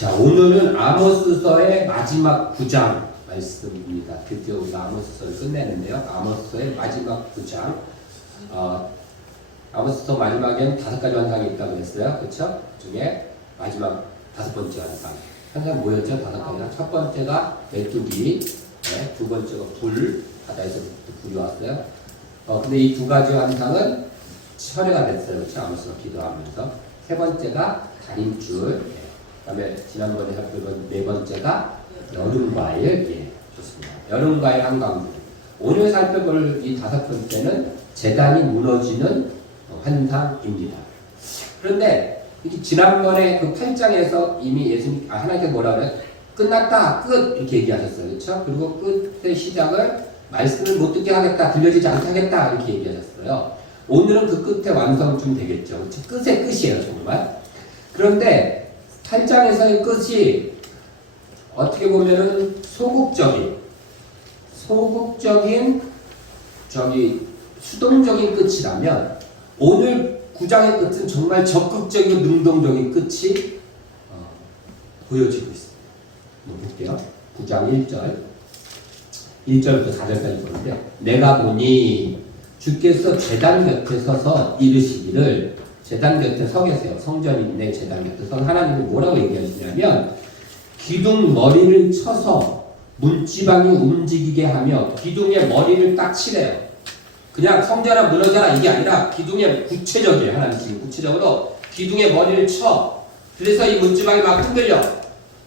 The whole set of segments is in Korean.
자, 오늘은 아모스서의 마지막 9장 말씀입니다. 드디어 우리가 아모스서를 끝내는데요. 아모스서의 마지막 9장. 아모스서 마지막엔 5가지 환상이 있다고 했어요. 그렇죠? 그 중에 마지막 5번째 환상. 항상 뭐였죠? 5가지가. 첫 번째가 메뚜기, 네, 두 번째가 불, 바다에서 불이 왔어요. 근데 이 2가지 환상은 철회가 됐어요. 그렇죠? 아모스가 기도하면서. 세 번째가 다림줄, 네. 그 다음에 지난번에 살펴본 4번째가 여름과일, 예, 좋습니다. 여름과일 한강물. 오늘 살펴볼 이 5번째는 재단이 무너지는 환상입니다. 그런데 지난번에 그 8장에서 이미 예수님, 하나님께서 뭐라 그래요? 끝났다, 끝! 이렇게 얘기하셨어요. 그렇죠? 그리고 끝의 시작을 말씀을 못 듣게 하겠다, 들려지지 않게 하겠다, 이렇게 얘기하셨어요. 오늘은 그 끝의 완성 좀 되겠죠. 그렇죠? 끝의 끝이에요, 정말. 그런데 8장에서의 끝이 어떻게 보면은 소극적인 수동적인 끝이라면 오늘 9장의 끝은 정말 적극적이고 능동적인 끝이 보여지고 있습니다. 한번 볼게요. 9장 1절부터 4절까지 보는데, 내가 보니 주께서 제단 곁에 서서 이르시기를, 제단 곁에 서 계세요. 성전이 있네. 제단 곁에 서 하나님이 뭐라고 얘기하시냐면, 기둥 머리를 쳐서 문지방이 움직이게 하며 기둥에 머리를 딱 치래요. 그냥 성전아 무너져라 이게 아니라 기둥에 구체적이에요. 하나님 지금 구체적으로 기둥에 머리를 쳐. 그래서 이 문지방이 막 흔들려.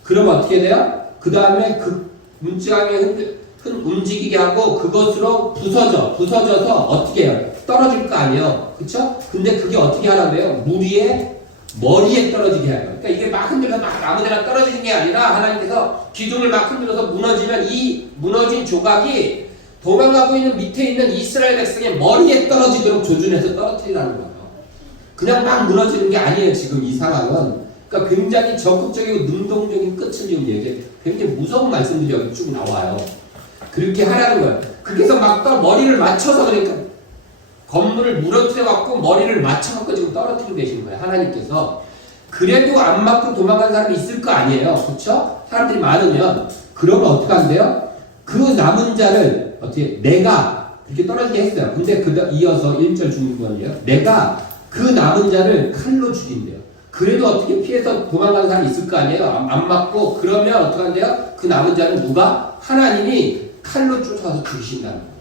그러면 어떻게 돼요? 그 다음에 그 문지방이 움직이게 하고 그것으로 부서져서 어떻게 해요? 떨어질 거 아니에요. 그쵸? 근데 그게 어떻게 하라고요? 물 위에 머리에 떨어지게 해요. 그러니까 이게 막 흔들려서 막 아무데나 떨어지는 게 아니라 하나님께서 기둥을 막 흔들어서 무너지면 이 무너진 조각이 도망가고 있는 밑에 있는 이스라엘 백성의 머리에 떨어지도록 조준해서 떨어뜨리라는 거예요. 그냥 막 무너지는 게 아니에요. 지금 이 상황은. 그러니까 굉장히 적극적이고 능동적인 끝을 지금 얘기해요. 굉장히 무서운 말씀들이 여기 쭉 나와요. 그렇게 하라는 거예요. 그래서 막 머리를 맞춰서 그러니까 건물을 무너뜨려갖고 머리를 맞춰갖고 지금 떨어뜨리고 계시는 거예요. 하나님께서. 그래도 안 맞고 도망가는 사람이 있을 거 아니에요. 그렇죠? 사람들이 많으면. 그러면 어떻게 한대요? 그 남은 자를 어떻게 내가 그렇게 떨어지게 했어요. 근데 이어서 1절 중간이에요. 내가 그 남은 자를 칼로 죽인대요. 그래도 어떻게 피해서 도망가는 사람이 있을 거 아니에요. 안 맞고. 그러면 어떻게 한대요? 그 남은 자는 누가? 하나님이 칼로 쫓아서 죽이신다는 거예요.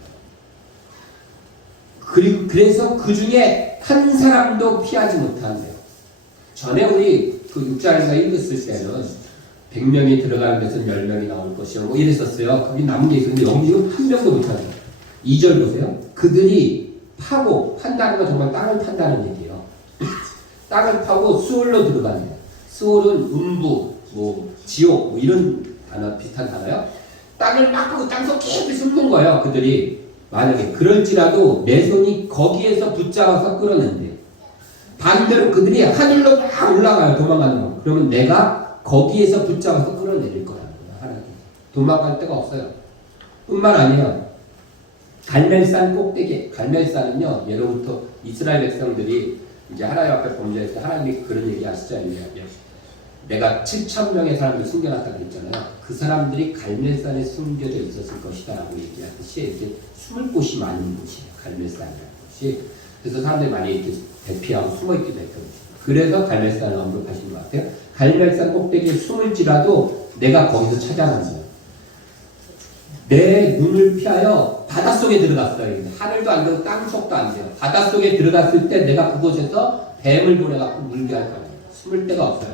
그래서 그 중에 한 사람도 피하지 못한대요. 전에 우리 그 6장에서 읽었을 때는 100명이 들어가는 데서 10명이 나올 것이요. 뭐 이랬었어요. 거기 남은 게 있었는데 여기 지금 한 명도 못하죠. 2절 보세요. 그들이 판다는 건 정말 땅을 판다는 얘기예요. 땅을 파고 수월로 들어가네요. 수월은 음부, 지옥, 이런 단어, 비슷한 단어요. 땅을 막 파고 땅속 깊이 숨는 거예요. 그들이. 만약에 그럴지라도 내 손이 거기에서 붙잡아서 끌어낸대. 반대로 그들이 하늘로 막 올라가요. 도망가는 거. 그러면 내가 거기에서 붙잡아서 끌어내릴 거라는 거야. 하나님. 도망갈 데가 없어요. 뿐만 아니라 갈멜산 꼭대기. 갈멜산은요, 예로부터 이스라엘 백성들이 이제 하나님 앞에 범죄했을 때 하나님이 그런 얘기 하시죠. 내가 7,000명의 사람들을 숨겨놨다고 했잖아요. 그 사람들이 갈멜산에 숨겨져 있었을 것이다 라고 얘기하듯이 이렇게 숨을 곳이 많은 곳이에요. 갈멜산이라는 곳이. 그래서 사람들이 많이 이렇게 대피하고 숨어있기도 했거든요. 그래서 갈멜산을 언급하신 것 같아요. 갈멜산 꼭대기에 숨을지라도 내가 거기서 찾아간다. 내 눈을 피하여 바닷속에 들어갔어요. 하늘도 안 되고 땅속도 안 돼요. 바닷속에 들어갔을 때 내가 그곳에서 뱀을 보내갖고 물게 할 거예요. 숨을 데가 없어요.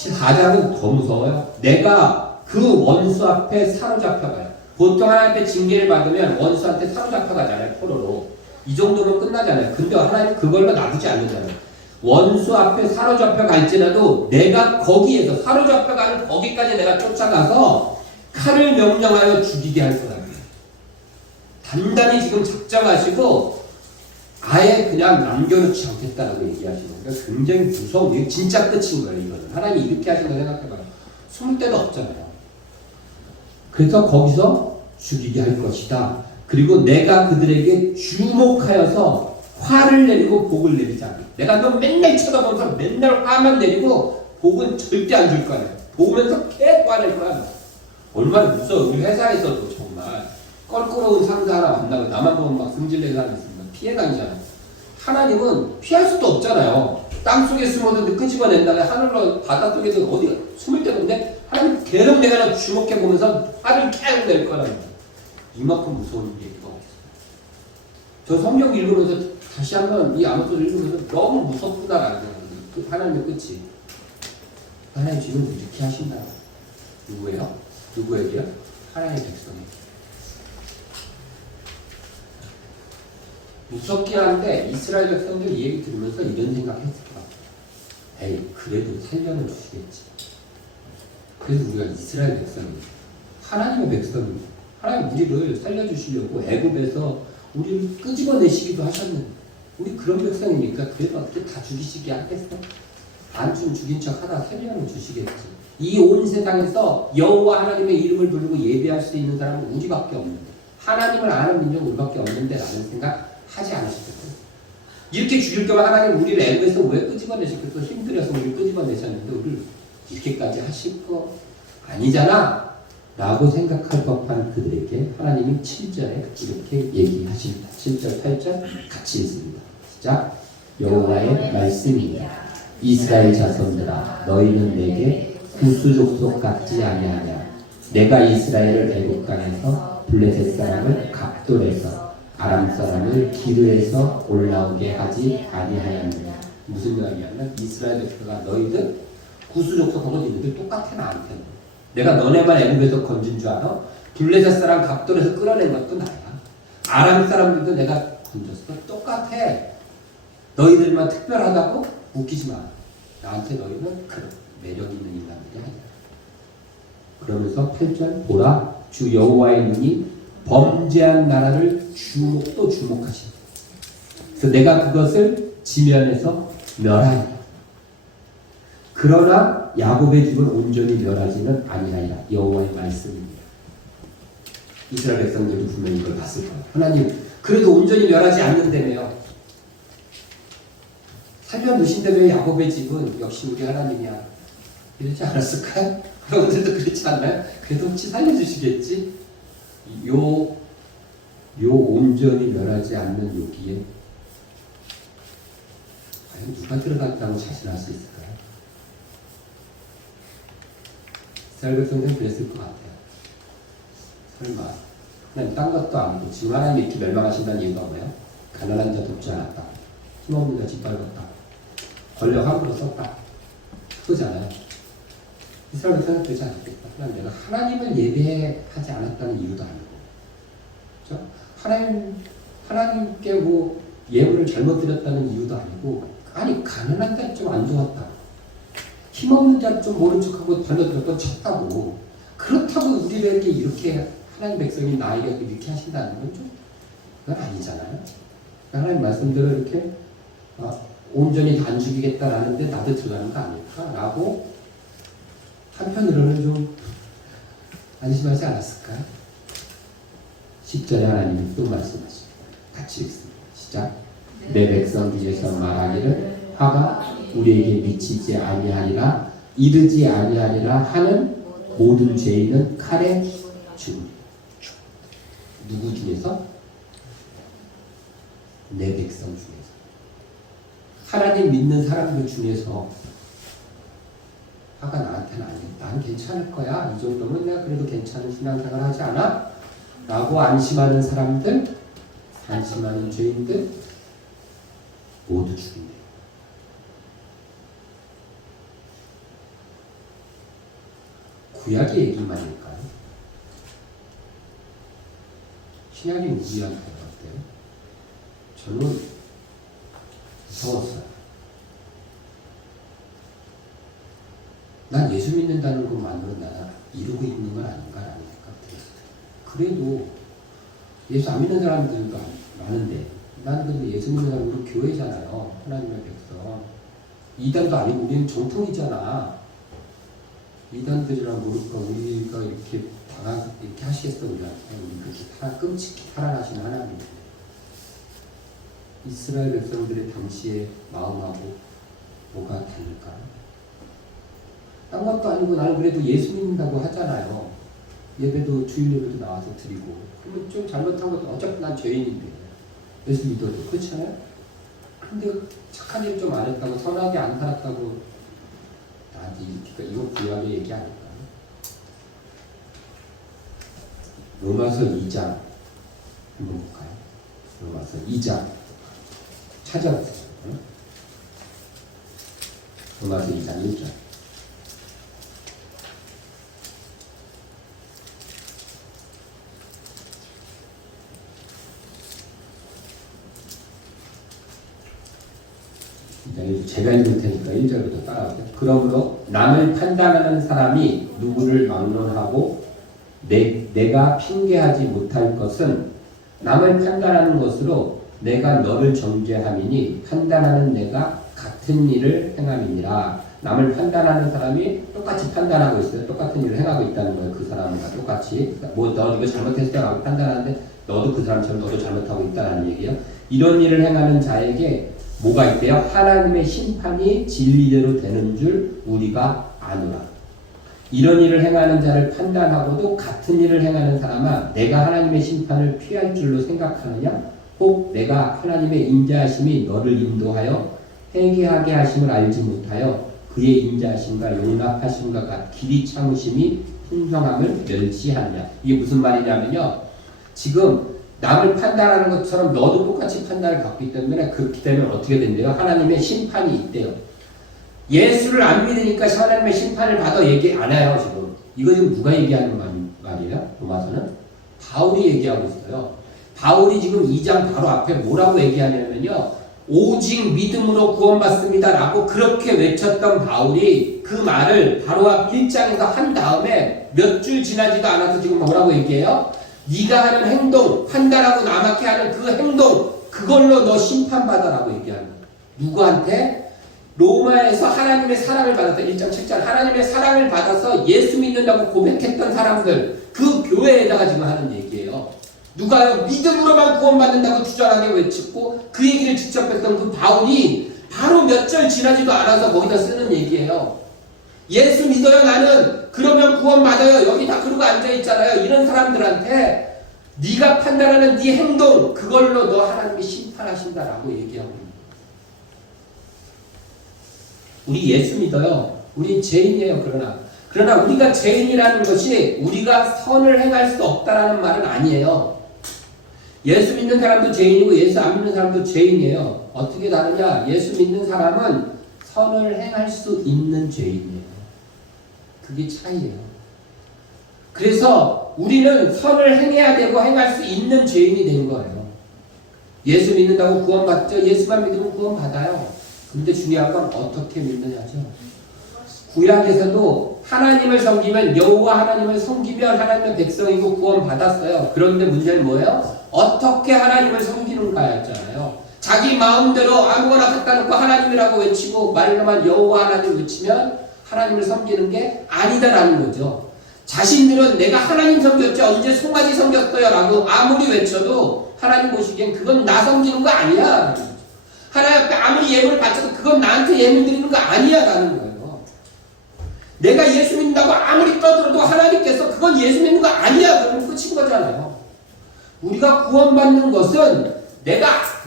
4장은 더 무서워요. 내가 그 원수 앞에 사로잡혀가요. 보통 하나님한테 징계를 받으면 원수한테 사로잡혀가잖아요. 포로로. 이 정도면 끝나잖아요. 근데 하나님 그걸로 놔두지 않는잖아요. 원수 앞에 사로잡혀갈지라도 내가 거기에서 사로잡혀가는 거기까지 내가 쫓아가서 칼을 명령하여 죽이게 할 거라고요. 단단히 지금 작정하시고 아예 그냥 남겨놓지 않겠다라고 얘기하시는 거예요. 굉장히 무서운, 이게 진짜 끝인 거예요. 이거는 하나님이 이렇게 하신 거 생각해봐요. 숨을 데가 없잖아요. 그래서 거기서 죽이게 할 것이다. 그리고 내가 그들에게 주목하여서 화를 내리고 복을 내리지 않게. 내가 너 맨날 쳐다보면서 맨날 화만 내리고 복은 절대 안 줄 거야. 보면서 계속 화낼 거야. 얼마나 무서워. 우리 회사에서도 정말 껄끄러운 상사 하나 만나고 나만 보면 막 승질내는 사람이 있으면 피해 다니잖아. 하나님은 피할 수도 없잖아요. 땅속에 숨어도 끄집어낸 다음에 하늘로 바닷속에서 어디 숨을 데가 없는데 하나님 계속 내가 주목해 보면서 화를 계속 낼 거라는 거야. 이만큼 무서운 얘기가 없어요. 저 성경 읽으면서 다시 한번 이 아모스를 읽으면서 너무 무섭구나라는 거예요. 하나님의 끝이. 하나님 지금 이렇게 하신다. 누구예요? 누구에게요? 하나님의 백성에게. 무섭긴 한데 이스라엘 백성들 이 얘기 들으면서 이런 생각했을 거야. 에이, 그래도 살려는 주시겠지. 그래서 우리가 이스라엘 백성입니다. 하나님의 백성입니다. 하나님 우리를 살려주시려고 애굽에서 우리를 끄집어내시기도 하셨는데 우리 그런 백성이니까 그래도 어떻게 다 죽이시게 하겠어? 반쯤 죽인 척 하다 살려는 주시겠지. 이 온 세상에서 여호와 하나님의 이름을 부르고 예배할 수 있는 사람은 우리밖에 없는데 하나님을 아는 민족 우리밖에 없는데 라는 생각 하지 않으시겠어요? 이렇게 죽일 거면 하나님 우리를 애굽에서 왜 끄집어내셨겠어? 힘들어서 우리를 끄집어내셨는데 우리를 이렇게까지 하실 거 아니잖아 라고 생각할 법한 그들에게 하나님이 7절에 이렇게 얘기하십니다. 7절 8절 같이 읽습니다. 시작. 여호와의 말씀이니라. 이스라엘 자손들아 너희는 내게 구수 족속 같지 아니하냐. 내가 이스라엘을 애굽 땅에서 블레셋 사람을 갑돌에서 아람 사람을 기르에서 올라오게 하지 아니하였느냐. 무슨 이야기냐면 이스라엘 백성아 너희들 구수 족속하고 너희들 똑같아 나한테. 내가 너네만 애굽에서 건진 줄 알아? 블레셋 사람 갑돌에서 끌어낸 것도 나야. 아람 사람들도 내가 건졌어. 똑같아. 너희들만 특별하다고 웃기지 마. 나한테 너희는 그런 매력 있는 인간들이 아니야. 그러면서 8절 보라 주 여호와의 눈이 범죄한 나라를 또 주목하시니 그래서 내가 그것을 지면에서 멸하리라. 그러나 야곱의 집은 온전히 멸하지는 아니하리라. 여호와의 말씀입니다. 이스라엘 백성들도 분명히 이걸 봤을 거예요. 하나님 그래도 온전히 멸하지 않는다며요. 살려두신다며 야곱의 집은 역시 우리 하나님이야. 이러지 않았을까요? 여러분들도 그렇지 않나요? 그래도 혹시 살려주시겠지? 요 온전히 멸하지 않는 여기에 과연 누가 들어갔다고 자신할 수 있을까요? 이스라엘 백성들은 그랬을 것 같아요. 설마 하나님 딴 것도 아니고 지금 하나님 이렇게 멸망하신다는 이유가 뭐예요? 가난한 자 돕지 않았다. 힘없는 자 짓밟았다. 권력 함부로 썼다. 그거잖아요. 이스라엘 백성은 그러지 않았겠다. 그냥 내가 하나님을 예배하지 않았다는 이유도 아니고, 그렇죠? 하나님께 뭐 예물을 잘못 드렸다는 이유도 아니고, 아니 가난한 자 좀 안 도왔다. 힘없는 자 좀 모른 척하고 달려들었던 쳤다고. 그렇다고 우리에게 이렇게 하나님 백성이 나에게 이렇게 하신다는 건 좀 그건 아니잖아요. 하나님 말씀대로 이렇게 온전히 안 죽이겠다라는데 나도 들어가는 거 아닐까라고 한편으로는 좀 안심하지 않았을까요? 10절에 하나님이 또 말씀하십니다. 같이 읽습니다. 시작. 내 백성 중에서 말하기를 화가 우리에게 미치지 아니하리라 이르지 아니하리라 하는 모든 죄인은 칼에 죽으리라. 누구 중에서? 내 백성 중에서. 하나님 믿는 사람들 중에서 화가 나한테는 아니야. 난 괜찮을 거야. 이 정도면 내가 그래도 괜찮은 신앙생활 하지 않아? 라고 안심하는 사람들, 안심하는 죄인들 모두 죽인대. 구약의 얘기만일까요? 신약이 우리한테 어때요? 저는 무서웠어요. 난 예수 믿는다는 것만으로 나가 이루고 있는 건 아닌가라는 생각 들었어요. 그래도 예수 안 믿는 사람들도 많은데 나는 그래도 예수 믿는 사람은 우리 교회잖아요. 하나님의 백성. 이단도 아니고 우리는 정통이잖아. 이단들이랑 모를까 우리가 이렇게 이렇게 하시겠어 우리한테. 우리 그렇게 끔찍히 살아나시는 하나님. 이스라엘 백성들의 당시의 마음하고 뭐가 다를까요? 딴 것도 아니고 나는 그래도 예수 믿는다고 하잖아요. 예배도 주일 예배도 나와서 드리고. 그러면 좀 잘못한 것도 어차피 난 죄인인데 예수 믿어도 그렇잖아요. 근데 착한 일 좀 안 했다고 선하게 안 살았다고 나한테 이거 구약의 얘기 아닐까? 로마서 2장 한번 볼까요? 로마서 2장 찾아보세요. 로마서 2장 1절. 제가 읽을 테니까 1절부터 따라하세요. 그러므로 남을 판단하는 사람이 누구를 막론하고 내가 핑계하지 못할 것은 남을 판단하는 것으로 내가 너를 정죄함이니 판단하는 내가 같은 일을 행함이니라. 남을 판단하는 사람이 똑같이 판단하고 있어요. 똑같은 일을 행하고 있다는 거예요. 그 사람과 똑같이. 뭐 너 이거 잘못했을 때라고 판단하는데 너도 그 사람처럼 너도 잘못하고 있다는 얘기예요. 이런 일을 행하는 자에게 뭐가 있대요? 하나님의 심판이 진리대로 되는 줄 우리가 아노라. 이런 일을 행하는 자를 판단하고도 같은 일을 행하는 사람아, 내가 하나님의 심판을 피할 줄로 생각하느냐? 혹 내가 하나님의 인자하심이 너를 인도하여 회개하게 하심을 알지 못하여 그의 인자하심과 용납하심과 같 길이 참으심이 풍성함을 멸시하느냐? 이게 무슨 말이냐면요, 지금 남을 판단하는 것처럼 너도 똑같이 판단을 갖기 때문에 그렇기 때문에 어떻게 된대요? 하나님의 심판이 있대요. 예수를 안 믿으니까 하나님의 심판을 받아 얘기 안 해요. 지금 이거 지금 누가 얘기하는 말이에요? 로마서는 바울이 얘기하고 있어요. 바울이 지금 2장 바로 앞에 뭐라고 얘기하냐면요, 오직 믿음으로 구원받습니다 라고 그렇게 외쳤던 바울이 그 말을 바로 앞 1장에서 한 다음에 몇 줄 지나지도 않아서 지금 뭐라고 얘기해요? 네가 하는 행동, 판단하고 남았게 하는 그 행동, 그걸로 너 심판받아라고 얘기하는 거예요. 누구한테? 로마에서 하나님의 사랑을 받아서 1장 7절 하나님의 사랑을 받아서 예수 믿는다고 고백했던 사람들, 그 교회에다가 지금 하는 얘기예요. 누가요? 믿음으로만 구원받는다고 주저하게 외쳤고 그 얘기를 직접 했던 그 바울이 바로 몇 절 지나지도 않아서 거기다 쓰는 얘기예요. 예수 믿어요 나는, 그러면 구원받아요, 여기 다 그러고 앉아있잖아요. 이런 사람들한테 네가 판단하는 네 행동, 그걸로 너 하나님이 심판하신다라고 얘기하고 있는 거예요. 우리 예수 믿어요. 우린 죄인이에요. 그러나 우리가 죄인이라는 것이 우리가 선을 행할 수 없다라는 말은 아니에요. 예수 믿는 사람도 죄인이고 예수 안 믿는 사람도 죄인이에요. 어떻게 다르냐? 예수 믿는 사람은 선을 행할 수 있는 죄인이에요. 그게 차이예요. 그래서 우리는 선을 행해야 되고 행할 수 있는 죄인이 된 거예요. 예수 믿는다고 구원받죠? 예수만 믿으면 구원받아요. 근데 중요한 건 어떻게 믿느냐죠. 구약에서도 하나님을 섬기면, 여호와 하나님을 섬기면 하나님의 백성이고 구원받았어요. 그런데 문제는 뭐예요? 어떻게 하나님을 섬기는가였잖아요. 자기 마음대로 아무거나 갖다 놓고 하나님이라고 외치고 말로만 여호와 하나님 외치면 하나님을 섬기는 게 아니다라는 거죠. 자신들은 내가 하나님 섬겼죠, 언제 송아지 섬겼어요 라고 아무리 외쳐도 하나님 보시기엔 그건 나 섬기는 거 아니야. 하나님 앞에 아무리 예물을 바쳐도 그건 나한테 예물 드리는 거 아니야 라는 거예요. 내가 예수 믿는다고 아무리 떠들어도 하나님께서 그건 예수 믿는 거 아니야 그러면 끝인 거잖아요. 우리가 구원받는 것은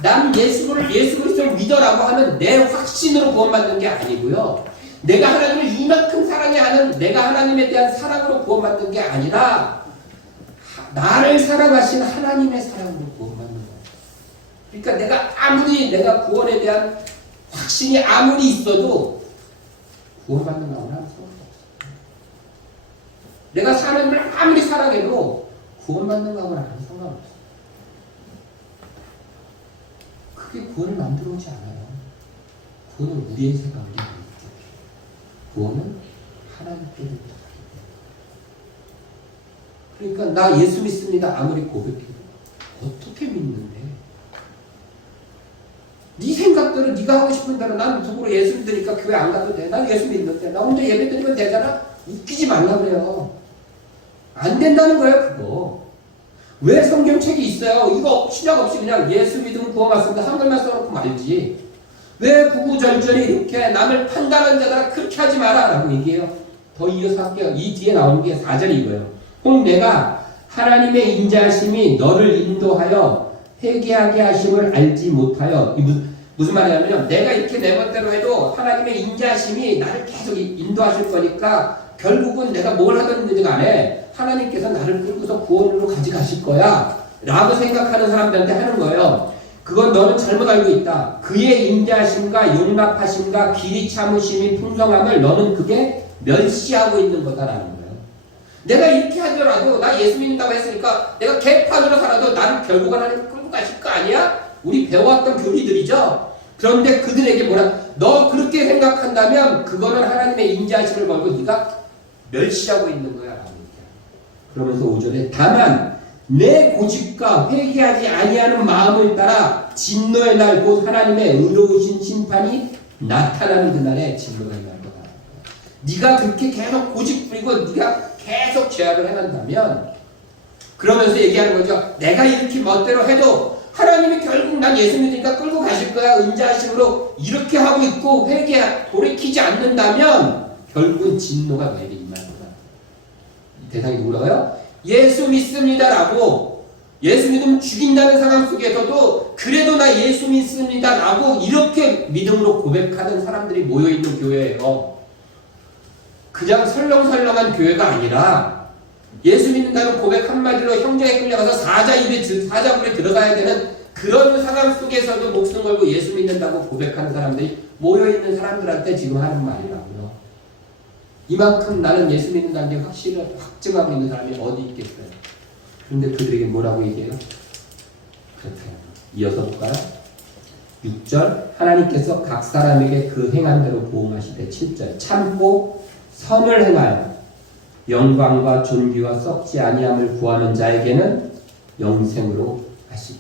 난 예수 그리스도를 믿어라고 하는 내 확신으로 구원받는 게 아니고요, 내가 하나님을 이만큼 사랑해야 하는 내가 하나님에 대한 사랑으로 구원받는 게 아니라 나를 사랑하신 하나님의 사랑으로 구원받는 거예요. 그러니까 내가 구원에 대한 확신이 아무리 있어도 구원받는 마음을 할 수가 없어요. 내가 하나님을 아무리 사랑해도 구원받는 마음을 안 하는 상관없어요. 그게 구원을 만들어 오지 않아요. 구원은 우리의 생각이 아니에요. 구원은 하나님께로 그러니까 나 예수 믿습니다 아무리 고백해도 어떻게 믿는데? 네 생각대로 네가 하고 싶은 대로 난 속으로 예수 믿으니까 교회 안 가도 돼. 난 예수 믿는데 나 혼자 예배 드리면 되잖아. 웃기지 말라 그래요. 안 된다는 거예요. 그거 왜 성경책이 있어요? 이거 신약 없이 그냥 예수 믿으면 구원받습니다 한글만 써놓고 말지. 왜 구구절절히 이렇게 남을 판단하는 자들아 그렇게 하지 마라 라고 얘기해요? 더 이어서 할게요. 이 뒤에 나오는 게 4절이 이거예요. 혹 내가 하나님의 인자하심이 너를 인도하여 회개하게 하심을 알지 못하여. 무슨 말이냐면 내가 이렇게 내 멋대로 해도 하나님의 인자하심이 나를 계속 인도하실 거니까 결국은 내가 뭘 하든지 간에 하나님께서 나를 끌고서 구원으로 가져가실 거야 라고 생각하는 사람들한테 하는 거예요. 그건 너는 잘못 알고 있다. 그의 인자하심과 용납하심과 길이 참으심이 풍성함을 너는 그게 멸시하고 있는 거다라는 거예요. 내가 이렇게 하더라도 나 예수 믿는다고 했으니까 내가 개판으로 살아도 나를 결국은 하나님 끌고 가실 거 아니야? 우리 배워왔던 교리들이죠. 그런데 그들에게 뭐라, 너 그렇게 생각한다면 그거는 하나님의 인자하심을 걸고 네가 멸시하고 있는 거야 라고 얘기해요. 그러면서 5절에 다만 내 고집과 회개하지 아니하는 마음을 따라 진노의 날 곧 하나님의 의로우신 심판이 나타나는 그날에 진노가 임할 거다. 네가 그렇게 계속 고집 부리고 네가 계속 죄악을 행한다면 그러면서 얘기하는 거죠. 내가 이렇게 멋대로 해도 하나님이 결국 난 예수 믿으니까 끌고 가실 거야. 인자하심으로 이렇게 하고 있고 돌이키지 않는다면 결국은 진노가 너에게 임할 거다. 대상이 누구라고요? 예수 믿습니다라고, 예수 믿으면 죽인다는 상황 속에서도 그래도 나 예수 믿습니다라고 이렇게 믿음으로 고백하는 사람들이 모여있는 교회예요. 그냥 설렁설렁한 교회가 아니라 예수 믿는다는 고백 한마디로 형제에 끌려가서 사자불에 들어가야 되는 그런 상황 속에서도 목숨 걸고 예수 믿는다고 고백하는 사람들이 모여있는 사람들한테 지금 하는 말이라고요. 이만큼 나는 예수 믿는다는 게 확증하고 있는 사람이 어디 있겠어요. 그런데 그들에게 뭐라고 얘기해요? 그렇대요. 이어서 볼까요? 6절 하나님께서 각 사람에게 그 행한 대로 보응하시되 7절 참고 선을 행하여 영광과 존귀와 썩지 아니함을 구하는 자에게는 영생으로 하시고.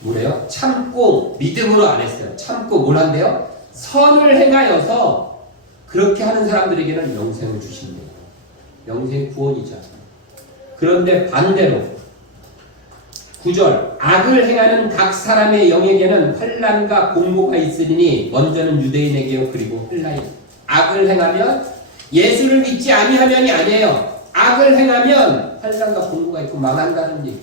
뭐래요? 참고 믿음으로 안 했어요. 참고 뭘 한대요? 선을 행하여서 그렇게 하는 사람들에게는 영생을 주신대요. 영생의 구원이죠. 그런데 반대로 9절 악을 행하는 각 사람의 영에게는 환난과 공고가 있으리니 먼저는 유대인에게요 그리고 헬라인. 악을 행하면 예수를 믿지 아니하면이 아니에요. 악을 행하면 환난과 공고가 있고 망한다는 얘기.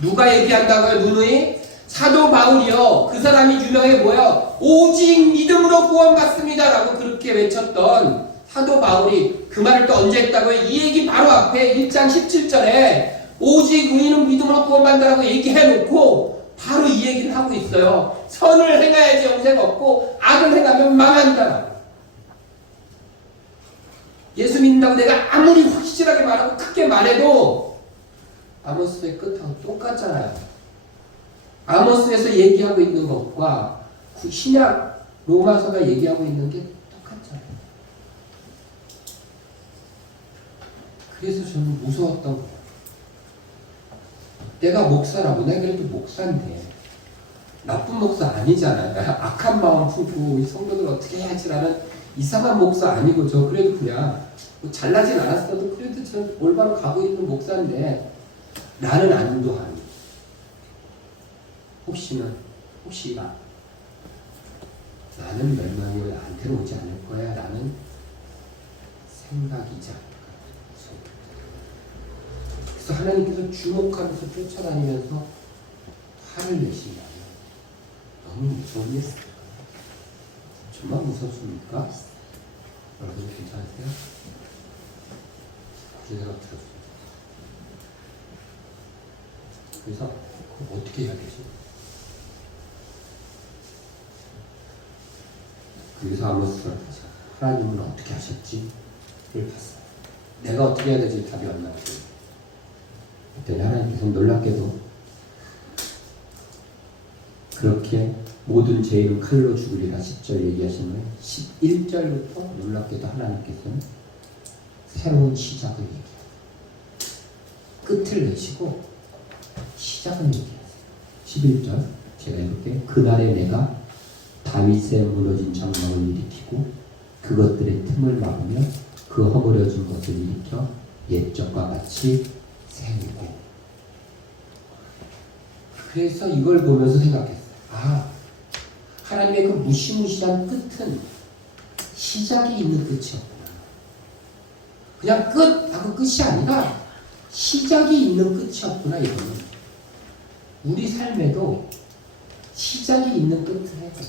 누가 얘기한다고요? 누누이? 사도 바울이요. 그 사람이 유명해 뭐예요? 오직 믿음으로 구원받습니다 라고 그렇게 외쳤던 사도 바울이 그 말을 또 언제 했다고요? 이 얘기 바로 앞에 1장 17절에 오직 우리는 믿음으로 구원받는다라고 얘기해놓고 바로 이 얘기를 하고 있어요. 선을 행해야지 영생 얻고 악을 행하면 망한다. 예수 믿는다고 내가 아무리 확실하게 말하고 크게 말해도 아모스의 끝하고 똑같잖아요. 아모스에서 얘기하고 있는 것과 신약 로마서가 얘기하고 있는 게 똑같잖아요. 그래서 저는 무서웠던 거예요. 내가 목사라고, 내가 그래도 목사인데 나쁜 목사 아니잖아요. 악한 마음 품고 이 성도들 어떻게 해야지라는 이상한 목사 아니고 저 그래도 그냥 뭐 잘나진 않았어도 그래도 저 올바로 가고 있는 목사인데 나는 안도하니 혹시나 나는 멸망이 나한테는 오지 않을 거야 라는 생각이지 않을까. 그래서 하나님께서 주목하면서 쫓아다니면서 화를 내시면 너무 무서운 일일까? 정말 무섭습니까? 여러분 괜찮으세요? 그런 생각 들었습니다. 그래서 그럼 어떻게 해야 되지? 그래서 아모스가 하나님은 어떻게 하셨지? 를 봤어요. 내가 어떻게 해야 되지? 답이 안 나왔어요. 그때 하나님께서 놀랍게도 그렇게 모든 죄인은 칼로 죽으리라 10절 얘기하시면 11절부터 놀랍게도 하나님께서는 새로운 시작을 얘기해요. 끝을 내시고 시작을 얘기하세요. 11절 제가 이렇게 그날에 내가 다윗의 무너진 장막을 일으키고 그것들의 틈을 막으며 그 허물어진 것을 일으켜 옛적과 같이 세우고. 그래서 이걸 보면서 생각했어요. 아, 하나님의 그 무시무시한 끝은 시작이 있는 끝이었구나. 그냥 끝하고 끝이 아니라 시작이 있는 끝이 없구나 이거는. 우리 삶에도 시작이 있는 끝을 해야 돼.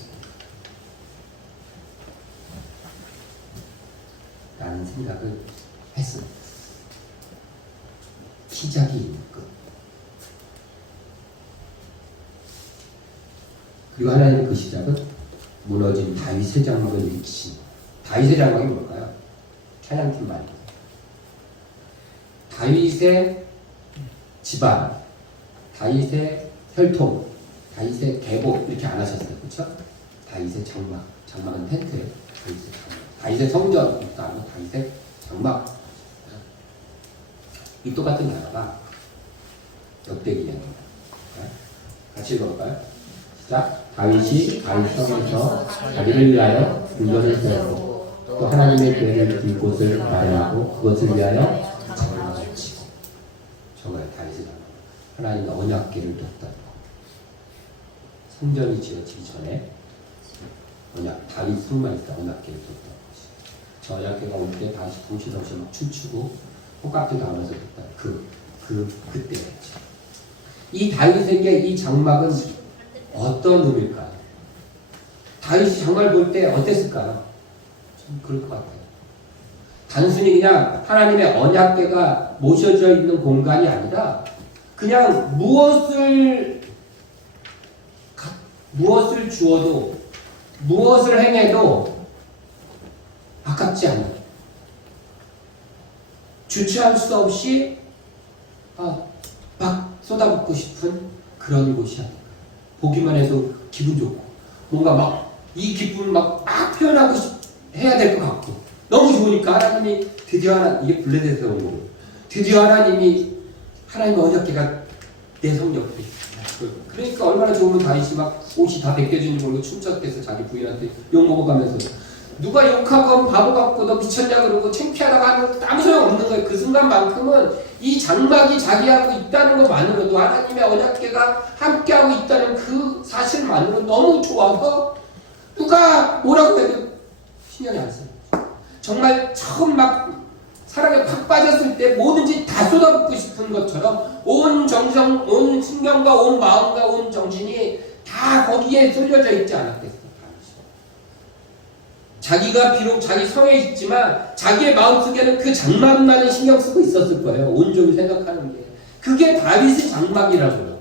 라는 생각을 했습니다. 시작이 있는 끝. 그리고 하나님의 그 시작은 무너진 다윗의 장막을 일으키신. 다윗의 장막이 뭘까요? 찬양팀 말입니다. 다윗의 집안, 다윗의 혈통, 다윗의 계복 이렇게 안 하셨어요. 그렇죠? 다윗의 장막, 장막은 텐트예요. 다윗의 장막, 다윗의 성전, 이것도 아니고 다윗의 장막. 이 똑같은 단어가 역대기입니다. 같이 읽어볼까요? 시작. 다윗이 다윗 성에서 자기를 위하여 궁전을 세우고 또 하나님의 교회를 들 곳을 마련하고 그것을 위하여 장막을 치고. 정말 다윗의 장막. 하나님의 언약궤를 뒀다는 거. 성전이 지어지기 전에 언약, 다윗 승만 있다 언약궤를 뒀다는 것이. 저 언약궤가 올 때 다윗이 덩실덩실 막 춤추고 꽃같은 나오면서 뒀다. 그때였죠. 이 다윗에게 이 장막은 어떤 의미일까요? 다윗이 장막을 볼 때 어땠을까요? 좀 그럴 것 같아요. 단순히 그냥 하나님의 언약궤가 모셔져 있는 공간이 아니라 그냥 무엇을 주어도 무엇을 행해도 아깝지 않은 주체할 수 없이 막 쏟아붓고 싶은 그런 곳이 아닐까. 보기만 해도 기분 좋고 뭔가 막 이 기쁨을 막 표현하고 해야 될 것 같고 너무 좋으니까 하나님이 드디어 이게 블레셋에서 온 거고 드디어 하나님의 언약궤가 내 성 옆에 있어. 그러니까 얼마나 좋으면 다윗이 막 옷이 다 벗겨진지 모르고 춤췄대서 자기 부인한테 욕 먹어가면서 누가 욕하건 바보 같고 너 미쳤냐 그러고 창피하다고 하면 아무 소용 없는 거예요. 그 순간만큼은 이 장막이 자기하고 있다는 것만으로도 하나님의 언약궤가 함께하고 있다는 그 사실만으로 너무 좋아서 누가 뭐라고 해도 신경이 안 써요. 정말 처음 막 사랑에 팍 빠졌을 때 뭐든지 다 쏟아붓고 싶은 것처럼 온 정성, 온 신경과 온 마음과 온 정신이 다 거기에 쏠려져 있지 않았겠어요. 자기가 비록 자기 성에 있지만 자기의 마음속에는 그 장막만을 신경 쓰고 있었을 거예요. 온종일 생각하는 게. 그게 다윗의 장막이라고요.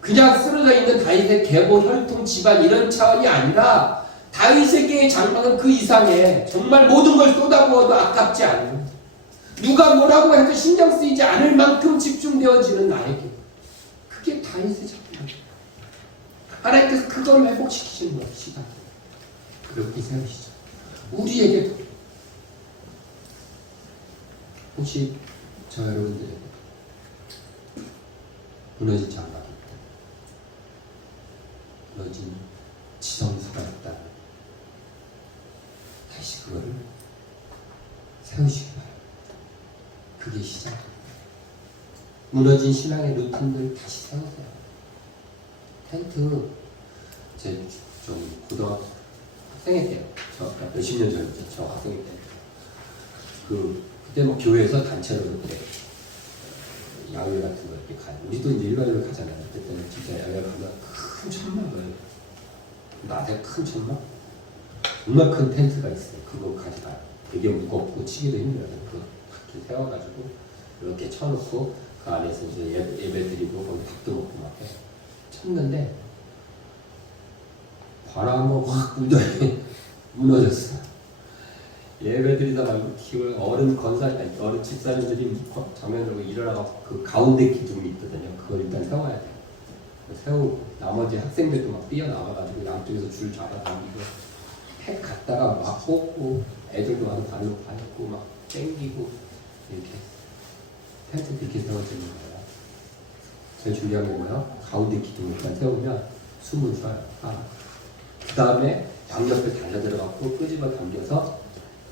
그냥 쓰러져 있는 다윗의 계보, 혈통, 집안 이런 차원이 아니라 다윗에게의 장막은 그 이상에 정말 모든 걸 쏟아부어도 아깝지 않은 누가 뭐라고 해도 신경 쓰이지 않을 만큼 집중되어지는 나에게 그게 다윗의 장막이에요. 하나님께서 그걸 회복시키시는 거예요. 시간 그렇게 세우시죠. 우리에게도 혹시 저 여러분들에게 무너진 장막이 있다. 무너진 지성소가 있다. 다시 그거를 세우시기 바랍니다. 그게 시작입니다. 무너진 신앙의 루틴들 다시 세우세요. 텐트 제 좀 고등학교 학생회 때요. 저 몇십 년 전이죠. 저 학생회 때. 그때 뭐 교회에서 단체로 이렇게 야외 같은 거 이렇게 가요. 우리도 이제 일반적으로 가잖아요. 그때는 진짜 야외 가면 큰 천막을 낮에 큰 천막 정말 큰 텐트가 있어요. 그거 가져가요. 되게 무겁고 치기도 힘들어요. 그거 이렇게 세워가지고 이렇게 쳐놓고 그 안에서 이제 예배 드리고 거기 밥도 먹고 막 해요. 쳤는데 바람은 확 무너졌어요. 예배 드리다 말고 키울 어른 어른 집사님들이 정면으로 일어나서 그 가운데 기둥이 있거든요. 그걸 일단 세워야 돼요. 세우고 나머지 학생들도 막 뛰어나와가지고 양쪽에서 줄 잡아당기고 팩 갔다가 막 뽑고 애들도 와서 발로 밟고 막 땡기고 이렇게 텐트 이렇게 세워지는 거예요. 제일 중요한 게 뭐예요? 가운데 기둥을 일단 세우면 숨을 쉬어요. 그 다음에 양옆에 달려들어갖고 끄집어 당겨서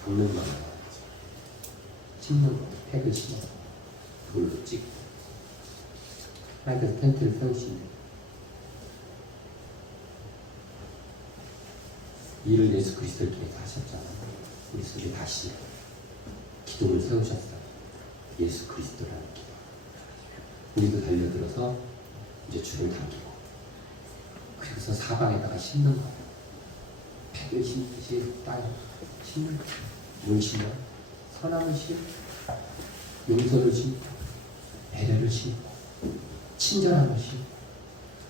박는 거예요. 심는 거, 팩을 심어서 돌로 찍고 하나님께서 텐트를 세우시는 일을 예수 그리스도를 통해서 하셨잖아요. 우리 속에 다시 기둥을 세우셨어요. 예수 그리스도라는 기둥. 우리도 달려들어서 이제 줄을 당기고 그래서 사방에다가 심는 거예요. 팩을 심듯이 땅에 심는 거예요. 뭘 심어? 선함을 심고 용서를 심고 배려를 심고 친절함을 심고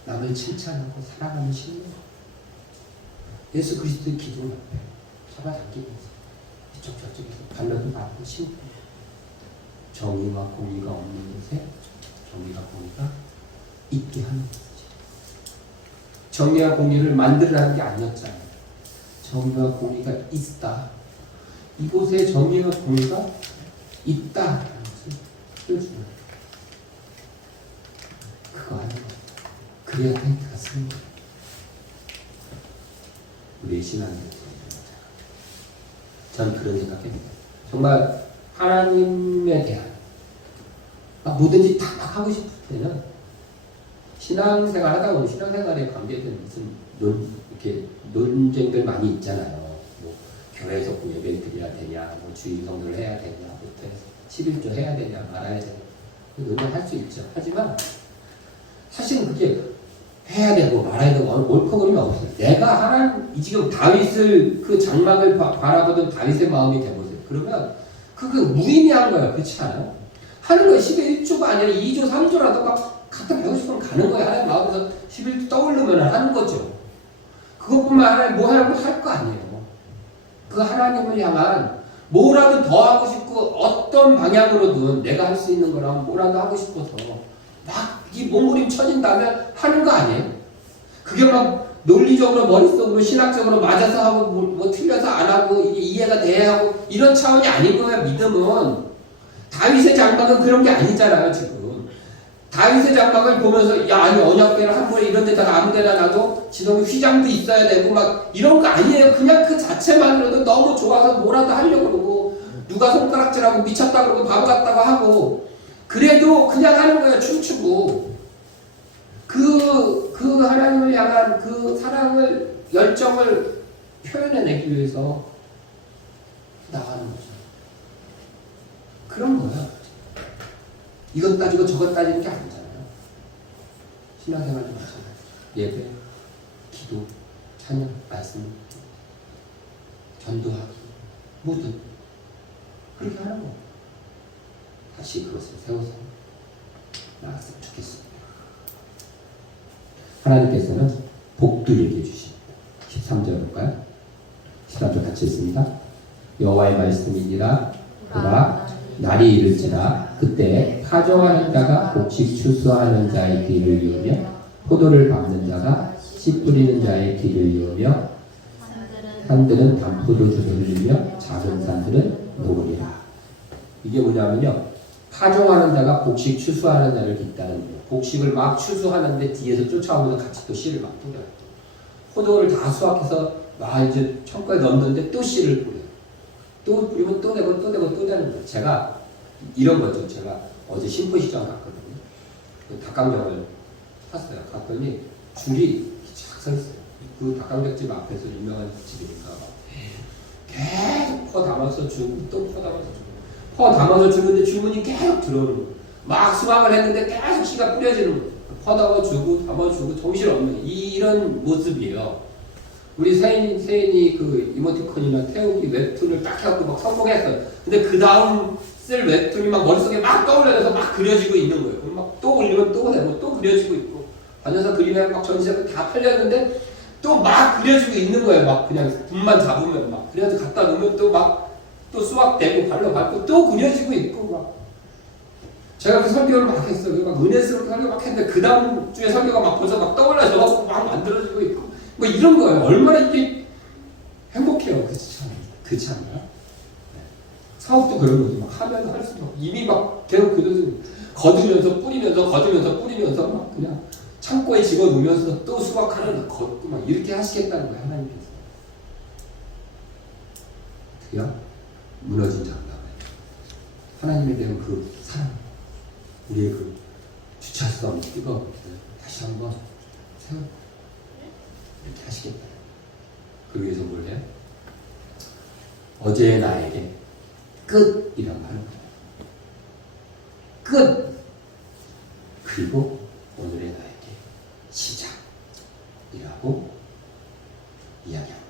남을 칭찬하고 사랑함을 심는 거예요. 예수 그리스도의 기둥 옆에 잡아당기면서 이쪽 저쪽에서 발로도 밟고 심고 정의와 공의가 없는 곳에 정의와 공의가 있게 하는 거지. 정의와 공의를 만들라는 게 아니었잖아요. 정의와 공의가 있다. 이곳에 정의와 공의가 있다라는 것을 보여주는 거예요. 그거 하는 거예요. 그래야 텐트가 쓰는 거예요. 우리의 신앙이 전 그런 생각입니다. 정말 하나님에 대한 뭐든지 다 막 하고 싶을 때는 신앙생활 하다 보면 신앙생활에 관계된 무슨 이렇게 논쟁들 많이 있잖아요. 뭐 교회에서 예배를 드려야 되냐, 뭐 주일 성도를 해야 되냐, 부터 11조 해야 되냐, 말아야 되냐, 논쟁할 수 있죠. 하지만 사실은 그게 해야 되고 말아야 되고 옳고 그름이 없어요. 내가 하나님 지금 다윗을 그 장막을 바라보던 다윗의 마음이 돼보세요. 그러면 그게 무의미한 거예요. 그렇지 않아요? 하는 거예요. 11조가 아니라 2조, 3조라도 막 갖다 배우고 싶으면 가는 거예요. 하나님 마음에서 11조 떠오르면 하는 거죠. 그것뿐만 아니라 뭐 하라고 할 거 아니에요. 그 하나님을 향한 뭐라도 더 하고 싶고 어떤 방향으로든 내가 할 수 있는 거라면 뭐라도 하고 싶어서 막 이 몸부림 쳐진다면 하는 거 아니에요? 그게 막 논리적으로 머릿속으로 신학적으로 맞아서 하고 뭐 틀려서 안 하고 이게 이해가 돼야 하고 이런 차원이 아닌 거예요. 믿음은 다윗의 장막은 그런 게 아니잖아요. 지금 다윗의 장막을 보면서 야 아니 언약궤를 한 번에 이런 데다가 아무데나 놔도 지성이 휘장도 있어야 되고 막 이런 거 아니에요. 그냥 그 자체만으로도 너무 좋아서 뭐라도 하려고 그러고 누가 손가락질하고 미쳤다 그러고 바보 같다고 하고 그래도 그냥 하는 거예요. 춤추고 그 하나님을 향한 그 사랑을 열정을 표현해내기 위해서 나가는 거죠. 그런 거야. 이것 따지고 저것 따지는 게 아니잖아요. 신앙생활도 마찬가지. 예배, 기도, 찬양, 말씀, 전도하기, 뭐든 그렇게 하는 거. 다시 그것을 세워서 나갔으면 좋겠습니다. 하나님께서는 복도 얘기해 주십니다. 13절 볼까요? 13절 같이 읽습니다. 여호와의 말씀이니라 그가 날이 이를지라 그때 파종하는 자가 곡식 추수하는 자의 뒤를 이으며 포도를 밟는 자가 씨 뿌리는 자의 뒤를 이으며 산들은 단포도주를 흘리며 작은 산들은 녹으리라. 이게 뭐냐면요. 파종하는 자가 곡식 추수하는 자를 깃다는 거예요. 곡식을 막 추수하는데 뒤에서 쫓아오면서 같이 또 씨를 막 뿌려요. 포도를 다 수확해서 이제 창고에 넣었는데 또 씨를 뿌려요. 또 뿌리면 또 되고 또 되고 또 되는 거예요. 제가 이런 거죠. 제가 어제 신포시장 갔거든요. 그 닭강정을 샀어요. 갔더니 줄이 쫙 서 있어요. 그 닭강정집 앞에서 유명한 집이니까 계속 퍼 담아서 주고 또 퍼 담아서 주고 퍼 담아서 주는데 주문이 계속 들어오는 거예요. 막 수확을 했는데 계속 씨가 뿌려지는 거예요. 퍼 담아주고 담아주고 정신없는 이런 모습이에요. 우리 세인이 그 이모티콘이나 태우기 웹툰을 딱 해갖고 막 성공했어요. 근데 그 다음 쓸 웹툰이 막 머릿속에 막 떠올려서 막 그려지고 있는 거예요. 막 또 올리면 또 되고 또 그려지고 있고 다녀서 그리면 막 전시회가 다 팔렸는데 또 막 그려지고 있는 거예요. 막 그냥 분만 잡으면 막 그래가지고 갖다 놓으면 또 막 또 수확되고 발로 밟고 또 그려지고 있고 막 제가 그 설교를 막 했어요. 막 은혜스럽게 설교 막 했는데 그 다음 주에 설교가 막 벌써 막 떠올라서 막 만들어지고 있고 뭐 이런 거예요. 얼마나 이게 행복해요. 그렇지 않나요? 네. 사업도 그런 거죠. 막 하면 할수록 이미 막 계속 거두면서 뿌리면서 막 그냥 창고에 집어넣으면서 또 수확하는 걷고 막 이렇게 하시겠다는 거예요. 하나님께서. 어떻게요? 무너진 장막을 하나님에 대한 그 사랑 우리의 그 주체할 수 없는 뜨거움을 다시 한번 세워 이렇게 하시겠다. 그러기 위해서 뭘 해요? 어제의 나에게 끝이라고 하는 거예요. 끝. 그리고 오늘의 나에게 시작이라고 이야기합니다.